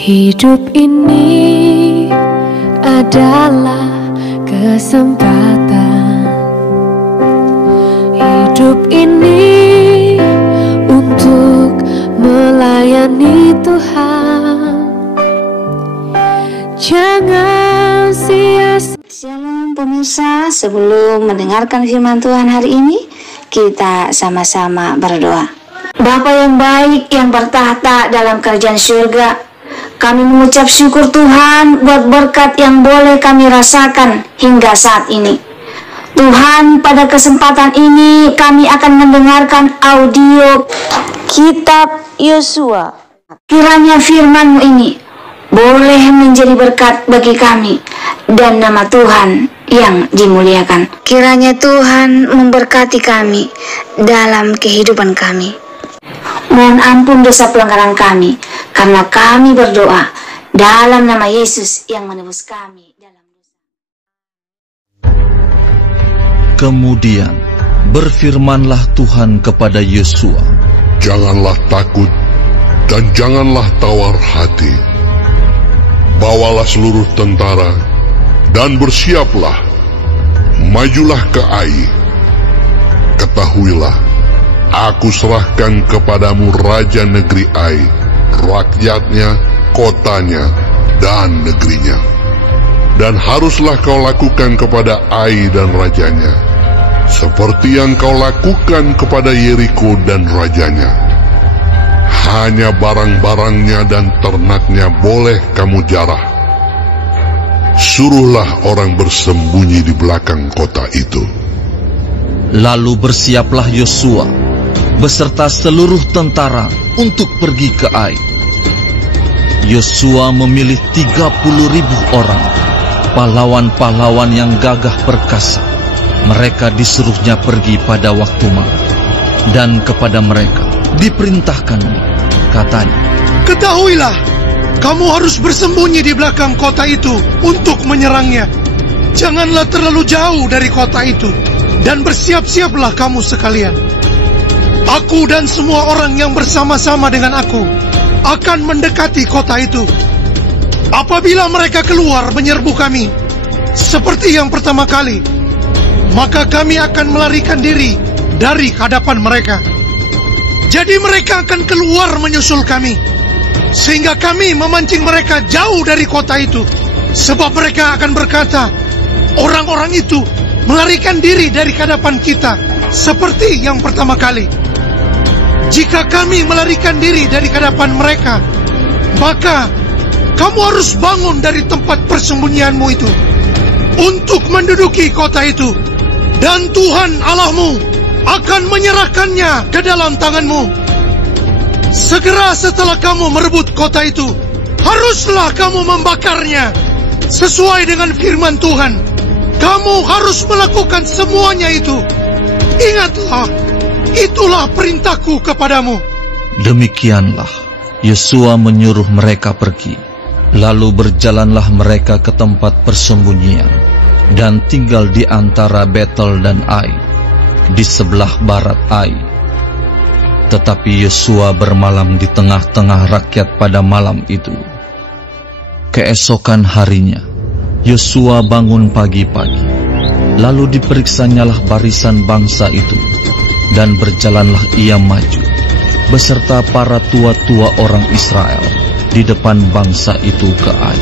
Hidup ini adalah kesempatan. Hidup ini untuk melayani Tuhan. Jangan sia-sia. Shalom pemirsa, sebelum mendengarkan firman Tuhan hari ini, kita sama-sama berdoa. Bapa yang baik yang bertahta dalam kerajaan surga, kami mengucap syukur Tuhan buat berkat yang boleh kami rasakan hingga saat ini. Tuhan, pada kesempatan ini kami akan mendengarkan audio kitab Yosua. Kiranya firman-Mu ini boleh menjadi berkat bagi kami dan nama Tuhan yang dimuliakan. Kiranya Tuhan memberkati kami dalam kehidupan kami. Mohon ampun dosa pelanggaran kami, karena kami berdoa dalam nama Yesus yang menebus kami dalam dosa. Kemudian berfirmanlah Tuhan kepada Yosua, "Janganlah takut dan janganlah tawar hati. Bawalah seluruh tentara dan bersiaplah, majulah ke Ai. Ketahuilah, Aku serahkan kepadamu raja negeri Ai, rakyatnya, kotanya, dan negerinya. Dan haruslah kau lakukan kepada Ai dan rajanya, seperti yang kau lakukan kepada Yeriko dan rajanya. Hanya barang-barangnya dan ternaknya boleh kamu jarah. Suruhlah orang bersembunyi di belakang kota itu." Lalu bersiaplah Yosua beserta seluruh tentara untuk pergi ke Ai. Yosua memilih 30.000 orang, pahlawan-pahlawan yang gagah perkasa. Mereka disuruhnya pergi pada waktu malam. Dan kepada mereka diperintahkan, katanya, "Ketahuilah, kamu harus bersembunyi di belakang kota itu untuk menyerangnya. Janganlah terlalu jauh dari kota itu, dan bersiap-siaplah kamu sekalian. Aku dan semua orang yang bersama-sama dengan aku akan mendekati kota itu. Apabila mereka keluar menyerbu kami, seperti yang pertama kali, maka kami akan melarikan diri dari hadapan mereka. Jadi mereka akan keluar menyusul kami, sehingga kami memancing mereka jauh dari kota itu. Sebab mereka akan berkata, orang-orang itu melarikan diri dari hadapan kita, seperti yang pertama kali. Jika kami melarikan diri dari hadapan mereka, maka kamu harus bangun dari tempat persembunyianmu itu untuk menduduki kota itu, dan Tuhan Allahmu akan menyerahkannya ke dalam tanganmu. Segera setelah kamu merebut kota itu, haruslah kamu membakarnya sesuai dengan firman Tuhan. Kamu harus melakukan semuanya itu. Ingatlah, itulah perintahku kepadamu." Demikianlah Yosua menyuruh mereka pergi. Lalu berjalanlah mereka ke tempat persembunyian dan tinggal di antara Betel dan Ai, di sebelah barat Ai. Tetapi Yosua bermalam di tengah-tengah rakyat pada malam itu. Keesokan harinya Yosua bangun pagi-pagi, lalu diperiksanyalah barisan bangsa itu, dan berjalanlah ia maju beserta para tua-tua orang Israel di depan bangsa itu ke Ai.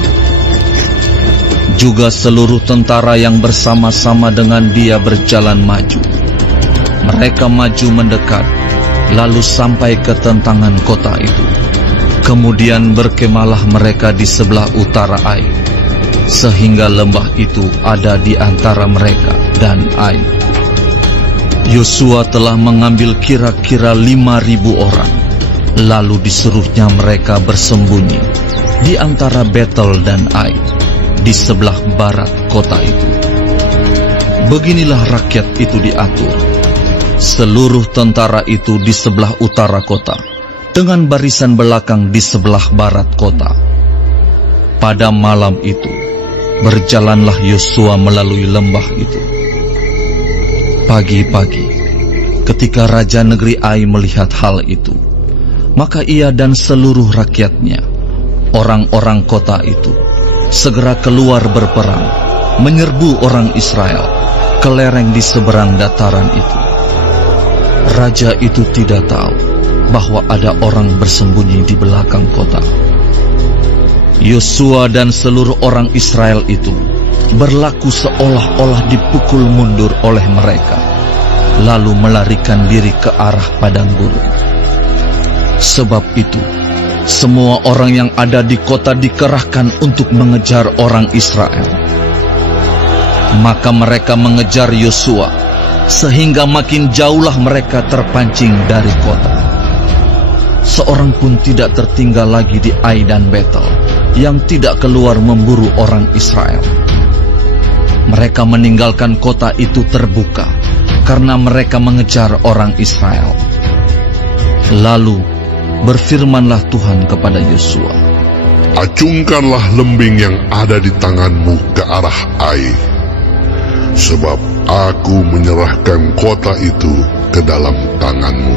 Juga seluruh tentara yang bersama-sama dengan dia berjalan maju. Mereka maju mendekat, lalu sampai ke tentangan kota itu. Kemudian berkemahlah mereka di sebelah utara Ai, sehingga lembah itu ada di antara mereka dan Ai. Yosua telah mengambil kira-kira 5.000 orang, lalu disuruhnya mereka bersembunyi di antara Betel dan Ai, di sebelah barat kota itu. Beginilah rakyat itu diatur. Seluruh tentara itu di sebelah utara kota, dengan barisan belakang di sebelah barat kota. Pada malam itu, berjalanlah Yosua melalui lembah itu. Pagi-pagi, ketika raja negeri Ai melihat hal itu, maka ia dan seluruh rakyatnya, orang-orang kota itu segera keluar berperang, menyerbu orang Israel ke lereng di seberang dataran itu. Raja itu tidak tahu bahwa ada orang bersembunyi di belakang kota. Yosua dan seluruh orang Israel itu berlaku seolah-olah dipukul mundur oleh mereka, lalu melarikan diri ke arah padang gurun. Sebab itu, semua orang yang ada di kota dikerahkan untuk mengejar orang Israel. Maka mereka mengejar Yosua, sehingga makin jauhlah mereka terpancing dari kota. Seorang pun tidak tertinggal lagi di Ai dan Betel yang tidak keluar memburu orang Israel. Mereka meninggalkan kota itu terbuka karena mereka mengejar orang Israel. Lalu berfirmanlah Tuhan kepada Yosua, acungkanlah lembing yang ada di tanganmu ke arah Ai, sebab aku menyerahkan kota itu ke dalam tanganmu.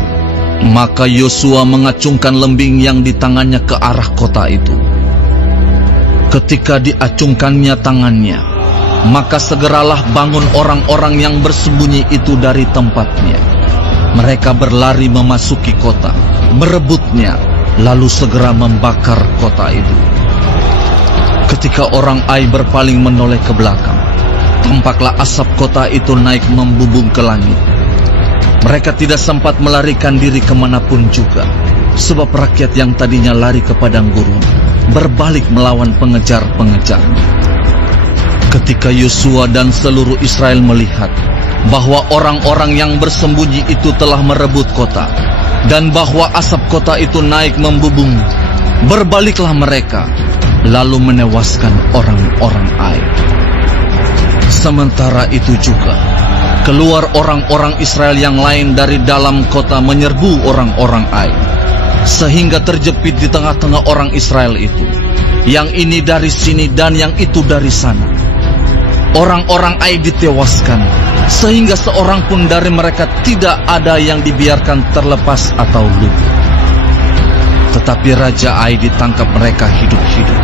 Maka Yosua mengacungkan lembing yang di tangannya ke arah kota itu. Ketika diacungkannya tangannya, maka segeralah bangun orang-orang yang bersembunyi itu dari tempatnya. Mereka berlari memasuki kota, merebutnya, lalu segera membakar kota itu. Ketika orang Ai berpaling menoleh ke belakang, tampaklah asap kota itu naik membubung ke langit. Mereka tidak sempat melarikan diri kemanapun juga, sebab rakyat yang tadinya lari ke padang gurun berbalik melawan pengejar-pengejarnya. Ketika Yosua dan seluruh Israel melihat bahwa orang-orang yang bersembunyi itu telah merebut kota, dan bahwa asap kota itu naik membubung, berbaliklah mereka, lalu menewaskan orang-orang Ai. Sementara itu juga, keluar orang-orang Israel yang lain dari dalam kota menyerbu orang-orang Ai, sehingga terjepit di tengah-tengah orang Israel itu. Yang ini dari sini dan yang itu dari sana. Orang-orang Ai ditewaskan, sehingga seorang pun dari mereka tidak ada yang dibiarkan terlepas atau luput. Tetapi Raja Ai ditangkap mereka hidup-hidup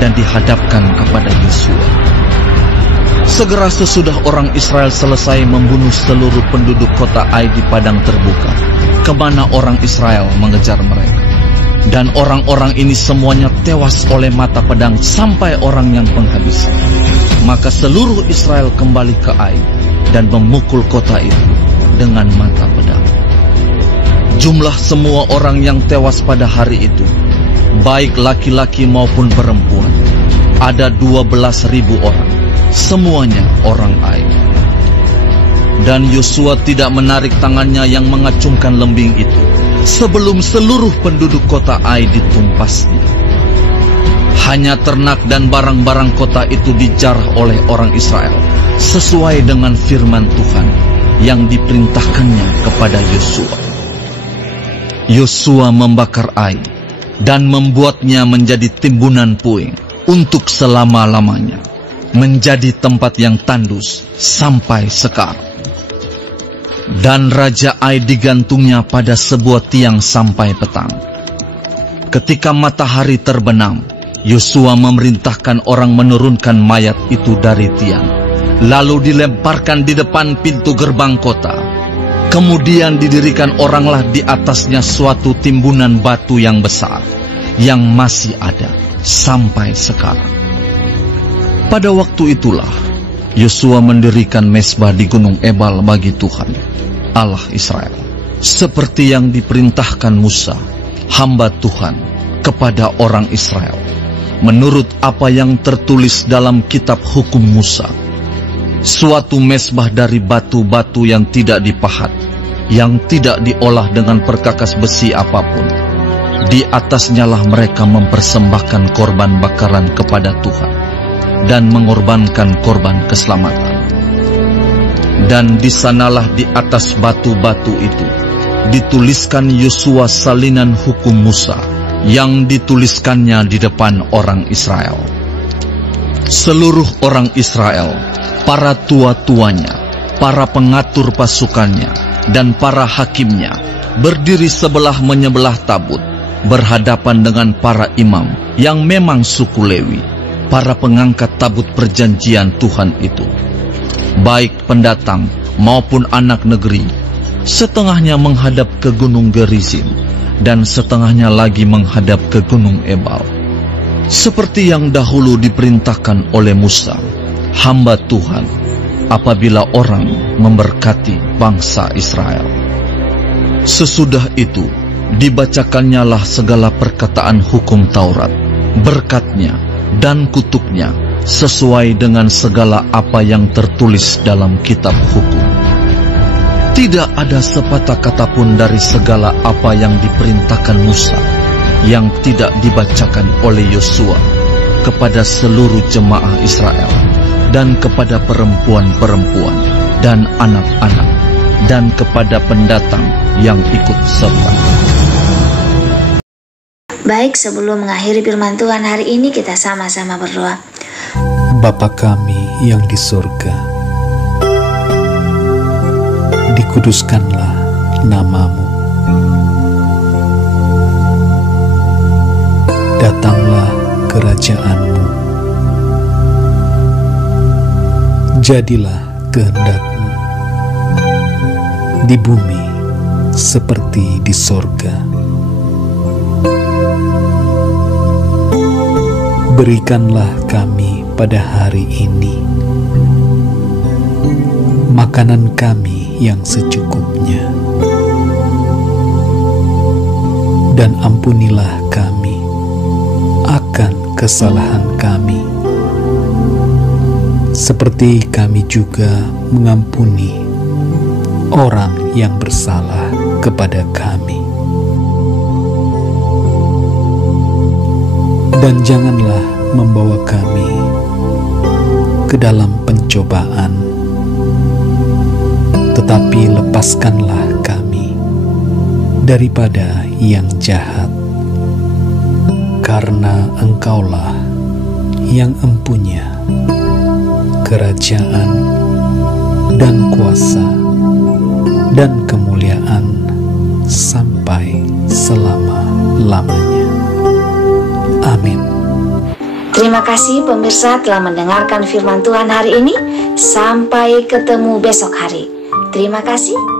dan dihadapkan kepada Yosua. Segera sesudah orang Israel selesai membunuh seluruh penduduk kota Ai di padang terbuka, kemana orang Israel mengejar mereka. Dan orang-orang ini semuanya tewas oleh mata pedang sampai orang yang penghabisan. Maka seluruh Israel kembali ke Ai dan memukul kota itu dengan mata pedang. Jumlah semua orang yang tewas pada hari itu, baik laki-laki maupun perempuan, ada 12.000 orang. Semuanya orang Ai. Dan Yosua tidak menarik tangannya yang mengacungkan lembing itu sebelum seluruh penduduk kota Ai ditumpasnya. Hanya ternak dan barang-barang kota itu dijarah oleh orang Israel sesuai dengan firman Tuhan yang diperintahkannya kepada Yosua. Yosua membakar Ai dan membuatnya menjadi timbunan puing untuk selama-lamanya, menjadi tempat yang tandus sampai sekarang. Dan Raja Ai digantungnya pada sebuah tiang sampai petang. Ketika matahari terbenam, Yosua memerintahkan orang menurunkan mayat itu dari tiang, lalu dilemparkan di depan pintu gerbang kota. Kemudian didirikan oranglah di atasnya suatu timbunan batu yang besar, yang masih ada sampai sekarang. Pada waktu itulah Yosua mendirikan mezbah di Gunung Ebal bagi Tuhan, Allah Israel, seperti yang diperintahkan Musa, hamba Tuhan, kepada orang Israel, menurut apa yang tertulis dalam kitab hukum Musa. Suatu mezbah dari batu-batu yang tidak dipahat, yang tidak diolah dengan perkakas besi apapun. Di atasnya lah mereka mempersembahkan korban bakaran kepada Tuhan dan mengorbankan korban keselamatan. Dan di sanalah di atas batu-batu itu dituliskan Yosua salinan hukum Musa yang dituliskannya di depan orang Israel. Seluruh orang Israel, para tua-tuanya, para pengatur pasukannya, dan para hakimnya berdiri sebelah menyebelah tabut, berhadapan dengan para imam yang memang suku Lewi, para pengangkat tabut perjanjian Tuhan itu, baik pendatang maupun anak negeri, setengahnya menghadap ke Gunung Gerizim, dan setengahnya lagi menghadap ke Gunung Ebal. Seperti yang dahulu diperintahkan oleh Musa, hamba Tuhan, apabila orang memberkati bangsa Israel. Sesudah itu, dibacakannya lah segala perkataan hukum Taurat, berkatnya dan kutuknya, sesuai dengan segala apa yang tertulis dalam kitab hukum. Tidak ada sepatah kata pun dari segala apa yang diperintahkan Musa yang tidak dibacakan oleh Yosua kepada seluruh jemaah Israel dan kepada perempuan-perempuan dan anak-anak dan kepada pendatang yang ikut serta. Baik, sebelum mengakhiri firman Tuhan hari ini, kita sama-sama berdoa. Bapa kami yang di surga, dikuduskanlah nama-Mu. Datanglah kerajaan-Mu. Jadilah kehendak-Mu di bumi seperti di sorga. Berikanlah kami pada hari ini makanan kami yang secukupnya, dan ampunilah kami akan kesalahan kami, seperti kami juga mengampuni orang yang bersalah kepada kami. Dan janganlah membawa kami ke dalam pencobaan, tetapi lepaskanlah kami daripada yang jahat, karena Engkaulah yang empunya kerajaan dan kuasa dan kemuliaan sampai selama-lamanya. Amin. Terima kasih pemirsa telah mendengarkan firman Tuhan hari ini. Sampai ketemu besok hari. Terima kasih.